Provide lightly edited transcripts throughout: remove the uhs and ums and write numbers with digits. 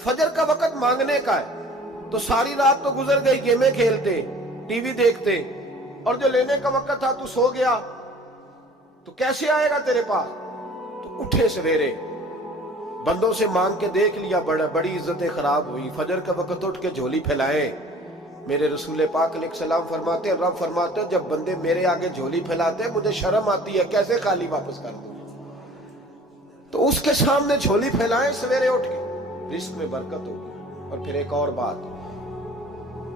फजर का वक्त मांगने का है, तो सारी रात तो गुजर गई गेमें खेलते, टीवी देखते, और जो लेने का वक्त था तू सो गया, तो कैसे आएगा तेरे पास? तो उठे सवेरे, बंदों से मांग के देख लिया, बड़ी इज्जतें खराब हुई। फजर का वक्त उठ के झोली फैलाए। मेरे रसूल पाक अलैहिस्सलाम फरमाते हैं, रब फरमाते हैं, जब बंदे मेरे आगे झोली फैलाते हैं मुझे शर्म आती है, कैसे खाली वापस कर दूं। तो उसके सामने झोली फैलाएं सवेरे उठ के, रिस्क में बरकत होगी। और फिर एक और बात,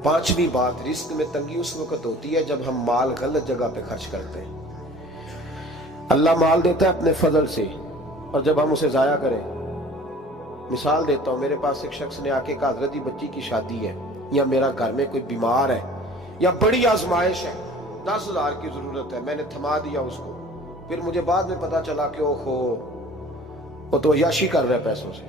पांचवी बात, रिस्क में तंगी उस वक्त होती है जब हम माल गलत जगह पे खर्च करते हैं। अल्लाह माल देता है अपने फजल से, और जब हम उसे जाया करें, मिसाल देता हूं, मेरे पास एक शख्स ने आके कहा, हजरत जी बच्ची की शादी है, या मेरा घर में कोई बीमार है, या बड़ी आजमाइश है, 10,000 की जरूरत है, मैंने थमा दिया उसको। फिर मुझे बाद में पता चला कि ओहो, वो तो अय्याशी कर रहा है पैसों से,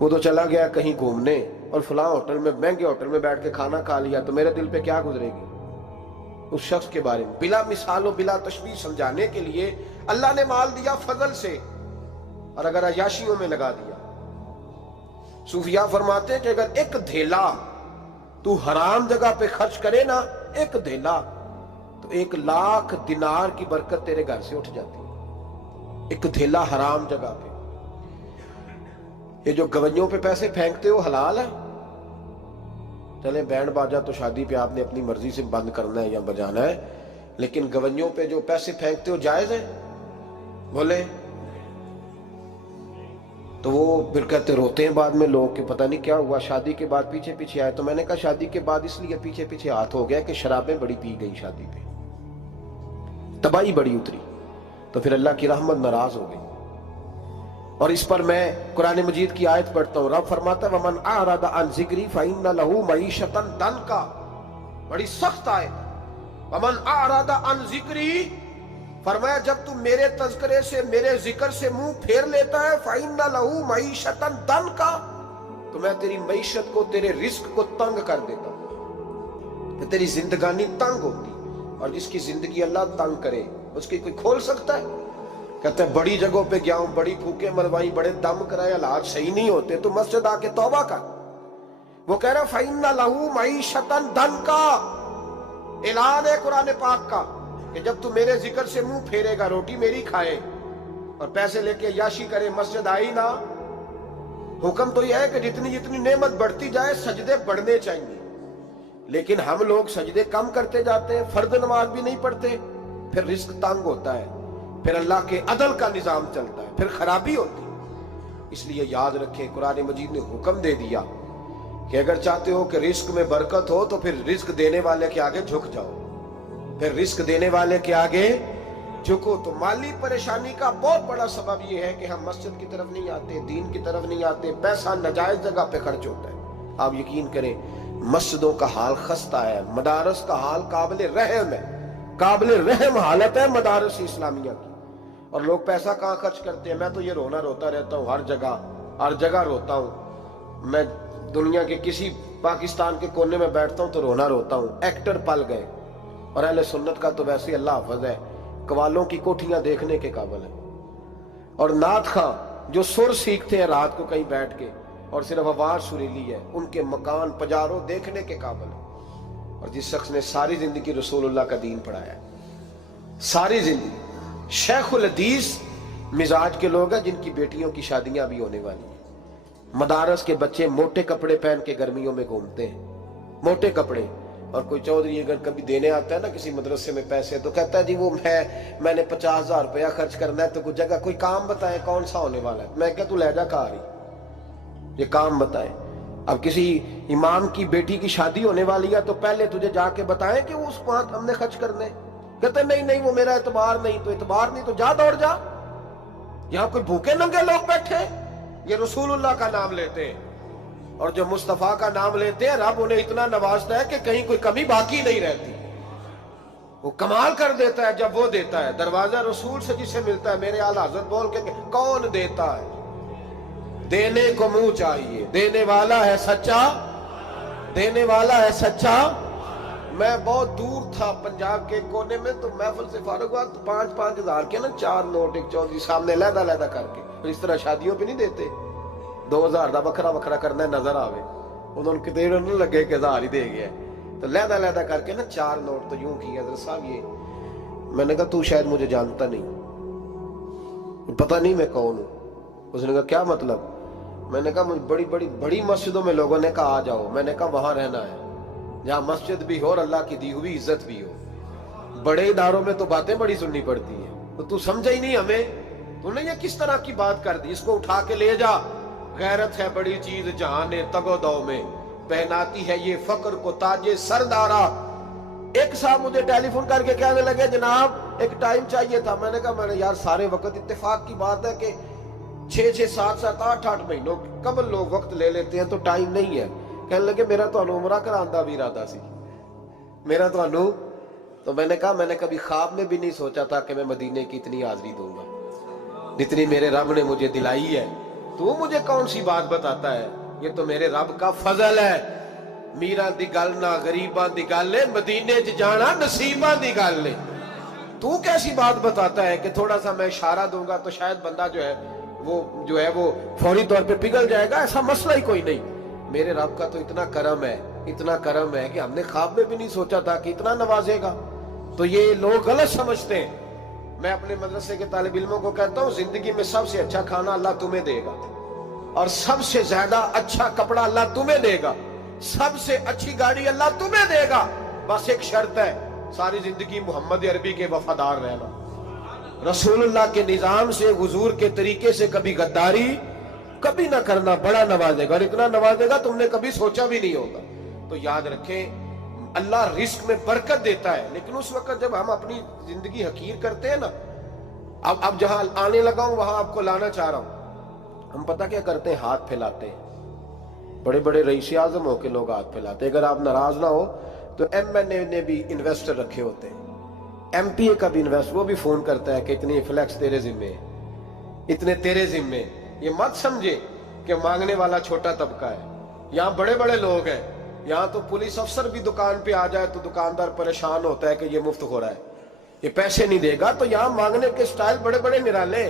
वो तो चला गया कहीं घूमने और फलां होटल में, महंगे होटल में बैठ के खाना खा लिया, तो मेरे दिल पे क्या गुजरेगी उस शख्स के बारे में। बिला मिसाल और बिला तशबीह समझाने के लिए अल्लाह ने माल दिया फजल से, और अगर अय्याशियों में लगा दिया। सूफिया फरमाते हैं कि अगर एक धेला तू हराम जगह पे खर्च करे ना, एक धेला, तो 1,00,000 दिनार की बरकत तेरे घर से उठ जाती है। एक धेला हराम जगह पे। ये जो गवैयों पे पैसे फेंकते हो हलाल है? चले बैंड बाजा तो शादी पे आपने अपनी मर्जी से बंद करना है या बजाना है, लेकिन गवैयों पे जो पैसे फेंकते हो जायज है? बोले तो वो फिर कहते, रोते हैं बाद में लोग कि पता नहीं क्या हुआ, शादी के बाद पीछे पीछे आए। तो मैंने कहा शादी के बाद इसलिए पीछे पीछे हाथ हो गया कि शराबें बड़ी पी गई शादी पे, तबाही बड़ी उतरी, तो फिर अल्लाह की रहमत नाराज हो गई। और इस पर मैं कुरान मजीद की आयत पढ़ता हूँ, रब फरमाता है, वमन आरदा अन ज़िक्री फइन्ना लहू मईशतन दनका, बड़ी सख्त आयत। वमन आरदा अन ज़िक्री, फरमाया जब तू मेरे तज़किरे से, मेरे जिक्र से मुंह फेर लेता है, फइन्ना लहू मईशतन दनका, तो मैं तेरी मईशत को, तेरे रिस्क को तंग कर देता हूं, तो तेरी जिंदगानी तंग होती। और जिसकी जिंदगी अल्लाह तंग करे उसकी कोई खोल सकता है? कहते हैं बड़ी जगहों पे गया हूं, बड़ी फूके मरवाई, बड़े दम कराए, हालात सही नहीं होते, तो मस्जिद आके तौबा कर। वो कह रहा फइन्ना लहू मईशतन दनका, ऐलान है कुरान पाक का कि जब तू मेरे जिक्र से मुंह फेरेगा, रोटी मेरी खाए और पैसे लेके अय्याशी करे, मस्जिद आई ना। हुक्म तो यह है कि जितनी जितनी नेमत बढ़ती जाए सजदे बढ़ने चाहिए, लेकिन हम लोग सजदे कम करते जाते हैं, फर्द नमाज भी नहीं पढ़ते, फिर रिस्क तंग होता है, फिर अल्लाह के अदल का निजाम चलता है, फिर खराबी होती है। इसलिए याद रखें, कुरान मजीद ने हुक्म दे दिया कि अगर चाहते हो कि रिस्क में बरकत हो तो फिर रिस्क देने वाले के आगे झुक जाओ, फिर रिस्क देने वाले के आगे झुको। तो माली परेशानी का बहुत बड़ा सबब यह है कि हम मस्जिद की तरफ नहीं आते, दीन की तरफ नहीं आते, पैसा नाजायज जगह पे खर्च होता है। आप यकीन करें, मस्जिदों का हाल खस्ता है, मदारस का हाल काबिल रहम है, काबिल रहम हालत है मदारस इस्लामिया की। और लोग पैसा कहाँ खर्च करते हैं? मैं तो ये रोना रोता रहता हूँ, हर जगह रोता हूँ। मैं दुनिया के किसी पाकिस्तान के कोने में बैठता हूँ तो रोना रोता हूँ। एक्टर पल गए, और अहले सुन्नत का तो वैसे अल्लाह हाफ़िज़ है, कवालों की कोठियां देखने के काबिल है। और नात खां जो सुर सीखते हैं रात को कहीं बैठ के और सिर्फ आवाज सुरीली है, उनके मकान पजारों देखने के काबिल है। और जिस शख्स ने सारी जिंदगी रसूलुल्लाह का दीन पढ़ाया, सारी जिंदगी, शेखुल हदीस मिजाज के लोग हैं जिनकी बेटियों की शादियां भी होने वाली हैं। मदारस के बच्चे मोटे कपड़े पहन के गर्मियों में घूमते हैं, मोटे कपड़े। और कोई चौधरी अगर कभी देने आता है ना किसी मदरसे में पैसे, तो कहता है जी वो मैंने 50,000 रुपया खर्च करना है, तो कुछ जगह कोई काम बताए कौन सा होने वाला है। मैं क्या तू लहजा कहा रही, ये काम बताए। अब किसी इमाम की बेटी की शादी होने वाली है तो पहले तुझे जाके बताएं कि वो उसको हमने खर्च करने। कहते नहीं वो मेरा एतबार नहीं, तो एतबार नहीं तो जा दौड़ जा। यहाँ कोई भूखे नंगे लोग बैठे, ये रसूलुल्लाह का नाम लेते हैं, और जो मुस्तफा का नाम लेते हैं रब उन्हें इतना नवाजता है कि कहीं कोई कमी बाकी नहीं रहती। वो कमाल कर देता है जब वो देता है। दरवाजा रसूल से जिसे मिलता है, मेरे आला हज़रत बोल के कौन देता है? देने को मुंह चाहिए, देने वाला है सच्चा, देने वाला है सच्चा। मैं बहुत दूर था पंजाब के कोने में, तो महफिल से फारूक हुआ तो 5-5 हज़ार के ना 4 नोट एक चौधरी सामने लहदा लहदा करके, इस तरह शादियों पे नहीं देते। 2000 ਦਾ ਵੱਖਰਾ ਵੱਖਰਾ ਕਰਨਾ ਨਜ਼ਰ ਆਵੇ, ਉਹਨਾਂ ਨੂੰ ਕਿਤੇ ਨਾ ਲੱਗੇ कि 1000 ही दे गया। तो लहदा लहदा करके ना 4 नोट तो यूं किया, हज़रत साहब ये। मैंने कहा तू शायद मुझे जानता नहीं, पता नहीं मैं कौन हूँ। उसने कहा क्या मतलब? मैंने कहा मुझे बड़ी बड़ी बड़ी मस्जिदों में लोगों ने कहा आ जाओ, मैंने कहा वहां रहना है जहाँ मस्जिद भी हो और अल्लाह की दी हुई इज्जत भी हो। बड़े इदारों में तो बातें बड़ी सुननी पड़ती है, तो तू समझा ही नहीं हमें, तूने ये किस तरह की बात कर दी? इसको उठा के ले जा। गैरत है बड़ी चीज जहां ने तगोदो में, पहनाती है ये फक्र को ताजे सरदारा। एक साहब मुझे टेलीफोन करके कहने लगे जनाब एक टाइम चाहिए था। मैंने कहा मैंने यार सारे वक्त इत्तेफाक की बात है कि 6-6 7-7 8-8 महीनों कबल लोग वक्त ले लेते हैं, तो टाइम नहीं है। कहने लगे मेरा तो उमरा करांदा भी इरादा सी, मेरा तो मैंने कहा मैंने कभी ख्वाब में भी नहीं सोचा था कि मैं मदीने की इतनी हाजिरी दूंगा जितनी मेरे रब ने मुझे दिलाई है। तू मुझे कौन सी बात बताता है? ये तो मेरे रब का फजल है। मीरा दी गल ना गरीबां दी गल है, मदीने च जाना नसीबां दी गल है। तू कैसी बात बताता है कि थोड़ा सा मैं इशारा दूंगा तो शायद बंदा जो है वो फौरी तौर पे पिघल जाएगा? ऐसा मसला ही कोई नहीं। मेरे रब का तो इतना करम है कि हमने ख्वाब में भी नहीं सोचा था कि इतना नवाजेगा। तो ये लोग गलत समझते हैं। मैं अपने मदरसे के तालिब इल्मों को कहता हूँ जिंदगी में सबसे अच्छा खाना अल्लाह तुम्हें देगा, और सबसे ज्यादा अच्छा कपड़ा अल्लाह तुम्हें देगा, सबसे अच्छी गाड़ी अल्लाह तुम्हें देगा। बस एक शर्त है, सारी जिंदगी मोहम्मद अरबी के वफादार रहना, रसूलुल्लाह के निजाम से हुजूर के तरीके से कभी गद्दारी कभी ना करना। बड़ा नवाजेगा, और इतना नवाजेगा तुमने कभी सोचा भी नहीं होगा। तो याद रखें अल्लाह रिस्क में बरकत देता है, लेकिन उस वक्त जब हम अपनी जिंदगी हकीर करते हैं ना, अब जहां आने लगा हूं वहां आपको लाना चाह रहा हूं। हम पता क्या करते हैं? हाथ फैलाते हैं। बड़े बड़े रईस आजम होके लोग हाथ फैलाते हैं। अगर आप नाराज ना हो तो MNA ने भी इन्वेस्टर रखे होते हैं, MPA का भी इन्वेस्ट, वो भी फोन करता है कि इतनी फ्लैक्स तेरे जिम्मे, इतने तेरे जिम्मे। ये मत समझे कि मांगने वाला छोटा तबका है। यहाँ बड़े बड़े लोग हैं। यहाँ तो पुलिस अफसर भी दुकान पे आ जाए तो दुकानदार परेशान होता है कि ये मुफ्त हो रहा है, ये पैसे नहीं देगा। तो यहाँ मांगने के स्टाइल बड़े बड़े निराले,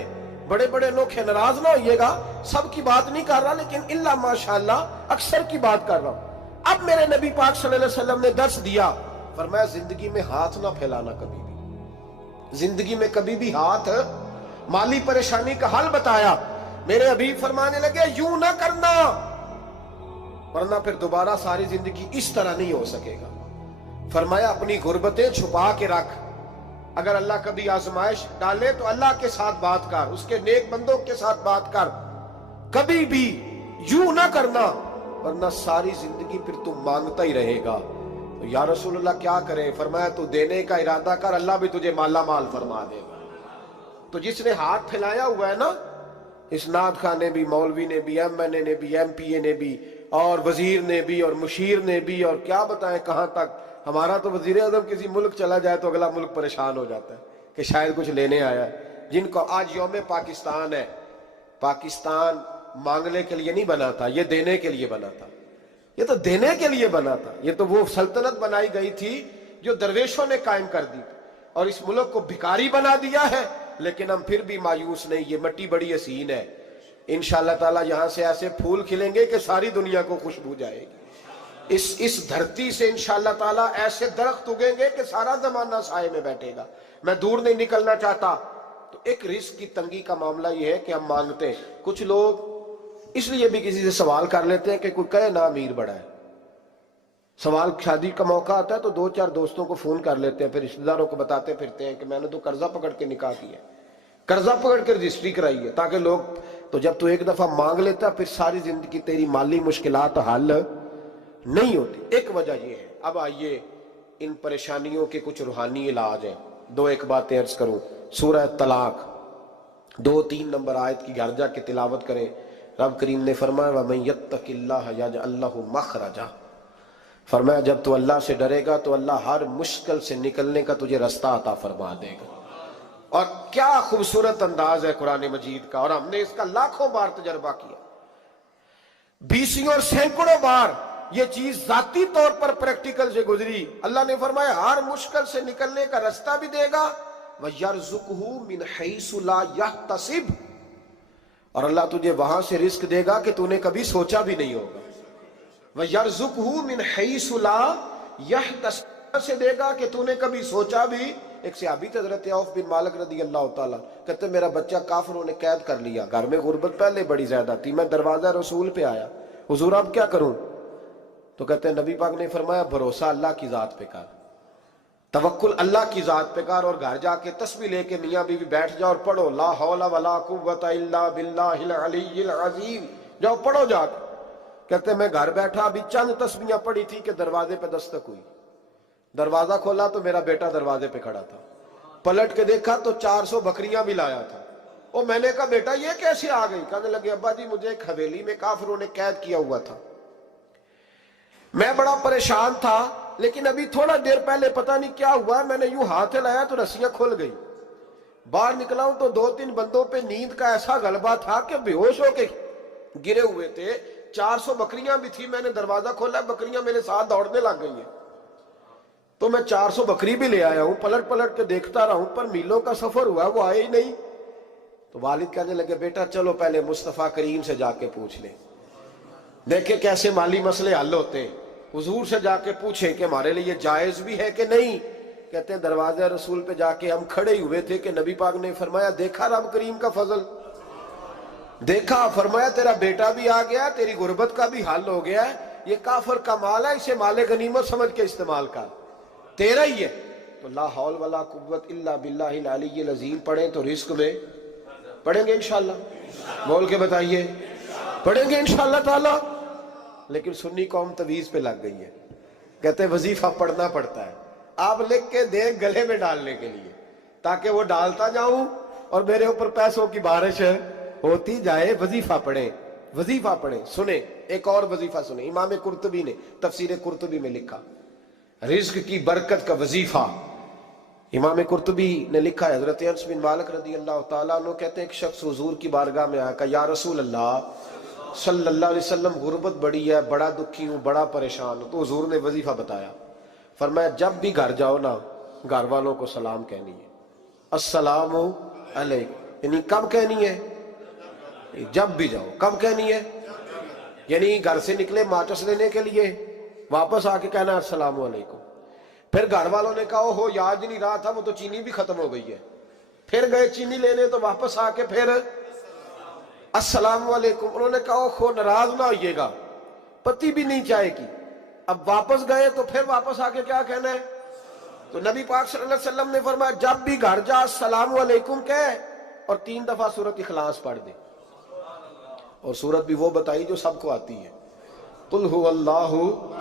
बड़े बड़े अनोखे। नाराज ना होइएगा, सबकी बात नहीं कर रहा, लेकिन इल्ला माशाल्लाह अक्सर की बात कर रहा हूं। अब मेरे नबी पाक सल्लल्लाहु अलैहि वसल्लम ने दर्स दिया, फरमाया जिंदगी में हाथ ना फैलाना कभी भी, जिंदगी में कभी भी हाथ। माली परेशानी का हल बताया। मेरे हबीब फरमाने लगे यूं ना करना, वरना फिर दोबारा सारी जिंदगी इस तरह नहीं हो सकेगा। फरमाया अपनी गुर्बतें छुपा के रख, अगर अल्लाह कभी आजमाइश डाले तो अल्लाह के साथ बात कर, उसके नेक बंदों के साथ बात कर, कभी भी यूं ना करना, वरना सारी जिंदगी फिर तू मांगता ही रहेगा। तो या रसूलुल्लाह क्या करे? फरमाया तू देने का इरादा कर, अल्लाह भी तुझे माला माल फरमा देगा। तो जिसने हाथ फैलाया हुआ है ना, इस नाथ खान ने भी, मौलवी ने भी, MNA ने भी, MPA ने भी, और वजीर ने भी, और मुशीर ने भी, और क्या बताएं कहां तक। हमारा तो वजीर आजम किसी मुल्क चला जाए तो अगला मुल्क परेशान हो जाता है कि शायद कुछ लेने आया है। जिनको आज यौम पाकिस्तान है, पाकिस्तान मांगने के लिए नहीं बना था, ये देने के लिए बना था। ये तो देने के लिए बना था। ये तो वो सल्तनत बनाई गई थी जो दरवेशों ने कायम कर दी, और इस मुल्क को भिखारी बना दिया है। लेकिन हम फिर भी मायूस नहीं, ये मिट्टी बड़ी हसीन है। इंशाअल्लाह ताला यहां से ऐसे फूल खिलेंगे कि सारी दुनिया को खुशबू जाएगी। इस धरती से इंशाअल्लाह ताला ऐसे दरख्त उगेंगे कि सारा जमाना साए में बैठेगा। मैं दूर नहीं निकलना चाहता। तो एक रिस्क की तंगी का मामला ये है कि हम मांगते हैं। कुछ लोग इसलिए भी किसी से सवाल कर लेते हैं कि कोई कहे ना अमीर बड़ा है। सवाल, शादी का मौका आता है तो 2-4 दोस्तों को फोन कर लेते हैं, फिर रिश्तेदारों को बताते फिरते हैं कि मैंने तो कर्जा पकड़ के निकाह किया, कर्जा पकड़ के रजिस्ट्री कराई है, ताकि लोग। तो जब तू एक दफा मांग लेता फिर सारी जिंदगी तेरी माली मुश्किलात हल नहीं होती। एक वजह यह है। अब आइए इन परेशानियों के कुछ रूहानी इलाज हैं। 2-1 बातें अर्ज करूं। सूरह तलाक 2-3 नंबर आयत की घर जाके तिलावत करें। रब करीम ने फरमाया वमन यत्तकिल्लाह यजअल लहु मखरजा, फरमाया जब तू अल्लाह से डरेगा तो अल्लाह हर मुश्किल से निकलने का तुझे रास्ता अता फरमा देगा। और क्या खूबसूरत अंदाज है कुरान मजीद का, और हमने इसका लाखों बार तजर्बा किया, 20 और सैकड़ों बार ये चीज जाती तौर पर प्रैक्टिकल से गुजरी। अल्लाह ने फरमाया हर मुश्किल से निकलने का रास्ता भी देगा, वयरज़ुक़हु मिन हैसु ला यहतसिब, اور اللہ تجھے وہاں سے رزق دے گا کہ تُونے کبھی سوچا بھی نہیں ہوگا. وَيَرْزُقْهُ مِنْ حَيْثُ لَا يَحْتَسِبُ سے دے گا کہ تُونے کبھی سوچا بھی. ایک صحابی تھے حضرت عوف بن مالک رضی اللہ تعالیٰ، کہتے میرا بچہ کافروں نے قید کر لیا، گھر میں غربت پہلے بڑی زیادہ تھی، میں دروازہ رسول پہ آیا، حضور اب کیا کروں؟ تو کہتے ہیں نبی پاک نے فرمایا بھروسہ اللہ کی ذات پہ کر، توکل اللہ کی ذات پہ کر، اور گھر جا کے تسبیح لے کے میاں بیوی بیٹھ جاؤ اور پڑھو لا حول ولا قوت الا باللہ العلی العظیم، جاؤ پڑھو جا کے. کہتے میں گھر بیٹھا ابھی چند تسبیحاں پڑھی تھی کہ دروازے پہ دستک ہوئی، دروازہ کھولا تو میرا بیٹا دروازے پہ کھڑا تھا، پلٹ کے دیکھا تو 400 بکریاں بھی لایا تھا. اور میں نے کہا بیٹا یہ کیسے آ گئی؟ کہنے لگے ابا جی مجھے ایک حویلی میں کافروں نے قید کیا ہوا تھا، میں بڑا پریشان تھا، لیکن ابھی تھوڑا دیر پہلے پتہ نہیں کیا ہوا، میں نے یوں ہاتھ لایا تو رسیاں کھل گئی، باہر نکلا ہوں تو 2-3 بندوں پہ نیند کا ایسا غلبہ تھا کہ بے ہوش ہو کے گرے ہوئے تھے. 400 بکریاں بھی تھی، میں نے دروازہ کھولا، بکریاں میرے ساتھ دوڑنے لگ گئی ہیں، تو میں 400 بکری بھی لے آیا ہوں، پلٹ پلٹ کے دیکھتا رہا ہوں، پر میلوں کا سفر ہوا وہ آئے ہی نہیں. تو والد کہنے لگے بیٹا چلو پہلے مصطفیٰ کریم سے جا کے پوچھ لیں، دیکھیں کیسے مالی مسئلے حل ہوتے ہیں. حضور سے جا کے پوچھیں کہ ہمارے لیے جائز بھی ہے کہ نہیں. کہتے ہیں دروازہ رسول پہ جا کے ہم کھڑے ہوئے تھے کہ نبی پاک نے فرمایا دیکھا رب کریم کا فضل، دیکھا، فرمایا تیرا بیٹا بھی آ گیا، تیری غربت کا بھی حل ہو گیا ہے، یہ کافر کا مال ہے، اسے مال غنیمت سمجھ کے استعمال کر، تیرا ہی ہے. تو لا حول ولا قوت الا باللہ العلی العظیم پڑھیں تو رزق میں پڑھیں گے انشاءاللہ، بول کے بتائیے پڑھیں گے انشاءاللہ تعالی. لیکن سنی قوم تویز پہ لگ گئی ہے، کہتے ہیں وظیفہ پڑھنا پڑتا ہے، آپ لکھ کے دیں گلے میں ڈالنے کے لیے تاکہ وہ ڈالتا جاؤں اور میرے اوپر پیسوں کی بارش ہوتی جائے. وظیفہ پڑھیں، وظیفہ پڑھیں. سنیں ایک اور وظیفہ سنیں، امام قرطبی نے تفسیر قرطبی میں لکھا رزق کی برکت کا وظیفہ. امام قرطبی نے لکھا ہے حضرت انس بن مالک رضی اللہ تعالیٰ عنہ کہتے ہیں ایک شخص حضور کی بارگاہ میں آیا، کہا یا رسول اللہ صلی اللہ علیہ وسلم غربت بڑی ہے، بڑا دکھی ہوں، بڑا پریشان ہوں. تو حضور نے وظیفہ بتایا، فرمایا جب بھی گھر جاؤ نا گھر والوں کو سلام کہنی ہے، السلام علیکم. یعنی کب کہنی ہے؟ جب بھی جاؤ. کب کہنی ہے؟ یعنی گھر سے نکلے ماچس لینے کے لیے، واپس آ کے کہنا السلام علیکم. پھر گھر والوں نے کہا ہو یاد نہیں رہا تھا، وہ تو چینی بھی ختم ہو گئی ہے. پھر گئے چینی لینے تو واپس آ کے پھر السلام علیکم. انہوں نے کہا خو ناراض نہ ہوئیے گا، پتی بھی نہیں چائے کی. اب واپس گئے تو پھر واپس آ کے کیا کہنا ہے؟ تو نبی پاک صلی اللہ علیہ وسلم نے فرمایا جب بھی گھر جا السلام علیکم کہے اور 3 دفعہ سورۃ اخلاص پڑھ دے. اور سورت بھی وہ بتائی جو سب کو آتی ہے، قل هو اللہ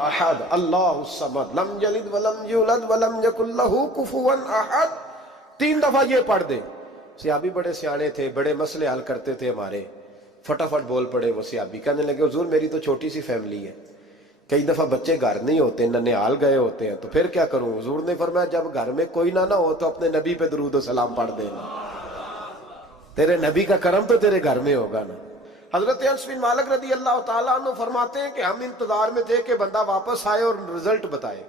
احد اللہ الصمد لم یلد ولم یولد ولم یکن لہ کفوا احد. 3 دفعہ یہ پڑھ دے. صحابی بڑے سیانے تھے، بڑے مسئلے حل کرتے تھے ہمارے، فٹافٹ بول پڑے وہ صحابی، کہنے لگے حضور میری تو چھوٹی سی فیملی ہے، کئی دفعہ بچے گھر نہیں ہوتے، ننھیال گئے ہوتے ہیں، تو پھر کیا کروں؟ حضور نے فرمایا جب گھر میں کوئی نہ ہو تو اپنے نبی پہ درود و سلام پڑھ دینا، تیرے نبی کا کرم تو تیرے گھر میں ہوگا نا. حضرت انس بن مالک رضی اللہ تعالیٰ عنہ فرماتے ہیں کہ ہم انتظار میں تھے کہ بندہ واپس آئے اور رزلٹ بتائے.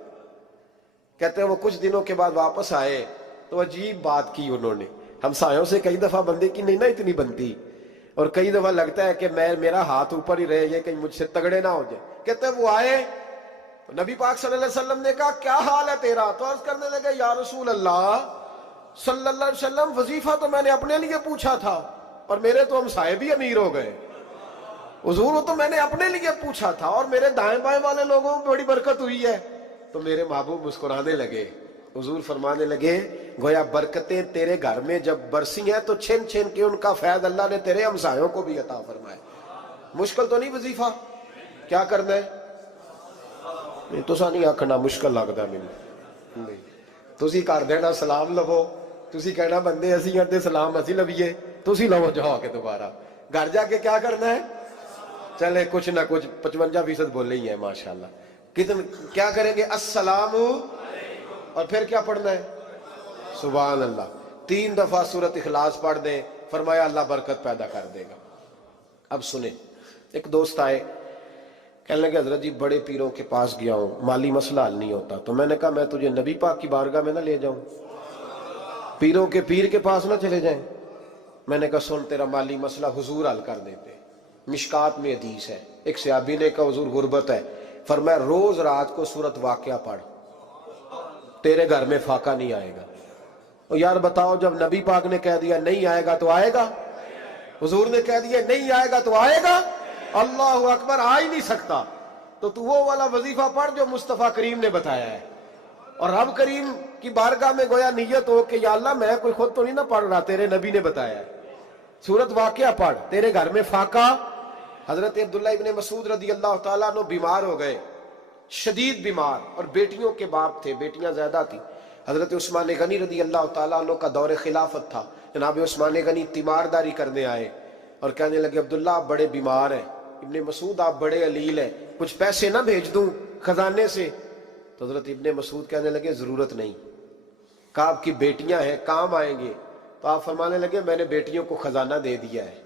کہتے ہیں وہ کچھ دنوں کے بعد واپس آئے تو عجیب بات کی انہوں نے. ہمسایوں سے کئی دفعہ بندے کی نہیں نا اتنی بنتی، اور کئی دفعہ لگتا ہے کہ میرا ہاتھ اوپر ہی رہے، یہ کہیں مجھ سے تگڑے نہ ہو جائے. کہتے ہیں وہ آئے تو نبی پاک صلی اللہ علیہ وسلم نے کہا کیا حال ہے تیرا؟ تو عرض کرنے لگے یا رسول اللہ صلی اللہ علیہ وسلم وظیفہ تو میں نے اپنے لیے پوچھا تھا اور میرے تو ہمسائے بھی امیر ہو گئے. حضور وہ تو میں نے اپنے لیے پوچھا تھا اور میرے دائیں بائیں والے لوگوں کو بڑی برکت ہوئی ہے. تو میرے محبوب مسکرانے لگے. حضور فرمانے لگے گویا برکتیں تیرے گھر میں جب برسی ہیں تو چھن چھن کے ان کا فیض اللہ نے تیرے ہمسایوں کو بھی عطا فرمایا. مشکل تو نہیں وظیفہ؟ کیا کرنا ہے؟ نہیں تو نہیں آکھنا مشکل لگتا مجھے. تسی کر دینا سلام لو، تسی کہنا بندے اسی ہیں تے سلام اسی لویے، تسی لو جا کے دوبارہ. گھر جا کے کیا کرنا ہے؟ چلے کچھ نہ کچھ 55% بولے ہی ہیں ماشاءاللہ. کیا کریں گے؟ السلام، اور پھر کیا پڑھنا ہے؟ سبحان اللہ. 3 دفعہ سورۃ اخلاص پڑھ دیں، فرمایا اللہ برکت پیدا کر دے گا. اب سنیں، ایک دوست آئے کہنے لگے حضرت جی بڑے پیروں کے پاس گیا ہوں، مالی مسئلہ حل نہیں ہوتا. تو میں نے کہا میں تجھے نبی پاک کی بارگاہ میں نہ لے جاؤں؟ پیروں کے پیر کے پاس نہ چلے جائیں؟ میں نے کہا سن تیرا مالی مسئلہ حضور حل کر دیتے. مشکات میں حدیث ہے, ایک صحابی نے کہا حضور غربت ہے, فرمایا روز رات کو سورت واقعہ پڑھ, تیرے گھر میں فاقہ نہیں آئے گا. اور یار بتاؤ, جب نبی پاک نے کہہ دیا نہیں آئے گا تو آئے گا, حضور نے کہہ دیا نہیں آئے گا تو آئے گا, اللہ اکبر, آ ہی نہیں سکتا. تو وہ والا وظیفہ پڑھ جو مصطفیٰ کریم نے بتایا ہے, اور رب کریم کی بارگاہ میں گویا نیت ہو کہ یا اللہ میں کوئی خود تو نہیں نہ پڑھ رہا, تیرے نبی نے بتایا ہے, سورت واقعہ پڑھ, تیرے گھر میں فاقہ. حضرت عبداللہ ابن مسعود رضی اللہ تعالیٰ عنہ بیمار ہو گئے, شدید بیمار, اور بیٹیوں کے باپ تھے, بیٹیاں زیادہ تھیں. حضرت عثمان غنی رضی اللہ تعالیٰ عنہ کا دور خلافت تھا. جناب عثمان غنی تیمارداری کرنے آئے اور کہنے لگے عبداللہ آپ بڑے بیمار ہیں, ابن مسعود آپ بڑے علیل ہیں, کچھ پیسے نہ بھیج دوں خزانے سے؟ تو حضرت ابن مسعود کہنے لگے ضرورت نہیں. کہا آپ کی بیٹیاں ہیں کام آئیں گے. تو آپ فرمانے لگے میں نے بیٹیوں کو خزانہ دے دیا ہے.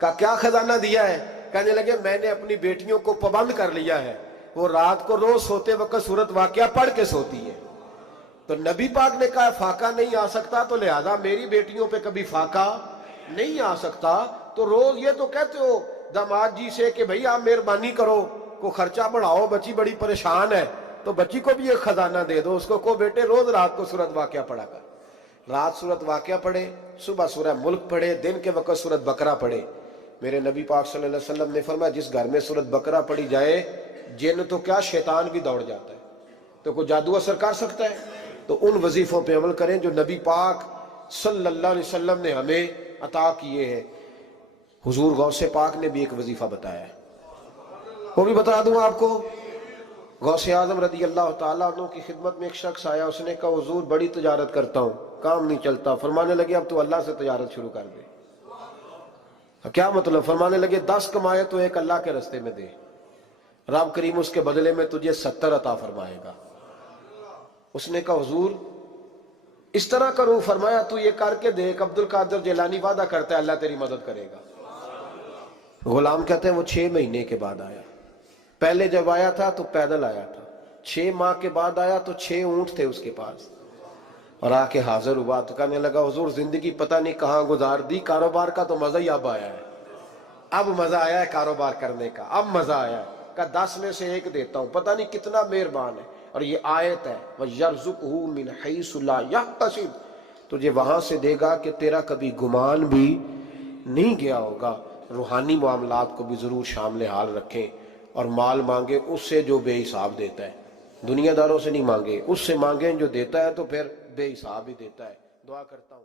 کہا کیا خزانہ دیا ہے؟ کہنے لگے میں نے اپنی بیٹیوں کو پابند کر لیا ہے, وہ رات کو روز سوتے وقت سورت واقعہ پڑھ کے سوتی ہے. تو نبی پاک نے کہا فاقہ نہیں آ سکتا, تو لہذا میری بیٹیوں پہ کبھی فاقہ نہیں آ سکتا. تو روز یہ تو کہتے ہو داماد جی سے کہ بھئی آپ مہربانی کرو, کو خرچہ بڑھاؤ, بچی بڑی پریشان ہے, تو بچی کو بھی ایک خزانہ دے دو, اس کو بیٹے روز رات کو سورت واقعہ پڑھا کر. رات سورت واقعہ پڑھے, صبح سورہ ملک پڑھے, دن کے وقت سورت بقرہ پڑھے. میرے نبی پاک صلی اللہ علیہ وسلم نے فرمایا جس گھر میں سورت بقرہ پڑھی جائے, جن تو کیا شیطان بھی دوڑ جاتا ہے. تو کوئی جادو اثر کر سکتا ہے؟ تو ان وظیفوں پہ عمل کریں جو نبی پاک صلی اللہ علیہ وسلم نے ہمیں عطا کیے ہیں. حضور غوث پاک نے بھی ایک وظیفہ بتایا ہے, وہ بھی بتا دوں آپ کو. غوث اعظم رضی اللہ تعالیٰ عنہ کی خدمت میں ایک شخص آیا, اس نے کہا حضور بڑی تجارت کرتا ہوں, کام نہیں چلتا. فرمانے لگے اب تو اللہ سے تجارت شروع کر دے. کیا مطلب؟ فرمانے لگے 10 کمائے تو ایک اللہ کے رستے میں دے, رب کریم اس کے بدلے میں تجھے 70 عطا فرمائے گا. اس نے کہا حضور اس طرح کروں؟ فرمایا تو یہ کر کے دیکھ, عبد القادر جیلانی وعدہ کرتا ہے اللہ تیری مدد کرے گا. غلام کہتے ہیں وہ 6 مہینے کے بعد آیا. پہلے جب آیا تھا تو پیدل آیا تھا, 6 ماہ کے بعد آیا تو 6 اونٹ تھے اس کے پاس, اور آ کے حاضر ہوا تو کہنے لگا حضور زندگی پتہ نہیں کہاں گزار دی, کاروبار کا تو مزہ ہی اب آیا ہے, اب مزہ آیا ہے کاروبار کرنے کا, اب مزہ آیا ہے. کہ 10 میں سے 1 دیتا ہوں, پتہ نہیں کتنا مہربان ہے. اور یہ آیت ہے وَيَرْزُقْهُ مِنْ حَيْثُ لَا يَحْتَسِبُ, تجھے وہاں سے دے گا کہ تیرا کبھی گمان بھی نہیں گیا ہوگا. روحانی معاملات کو بھی ضرور شامل حال رکھیں, اور مال مانگے اس سے جو بے حساب دیتا ہے, دنیا داروں سے نہیں مانگے, اس سے مانگیں جو دیتا ہے تو پھر بے حساب ہی دیتا ہے. دعا کرتا ہوں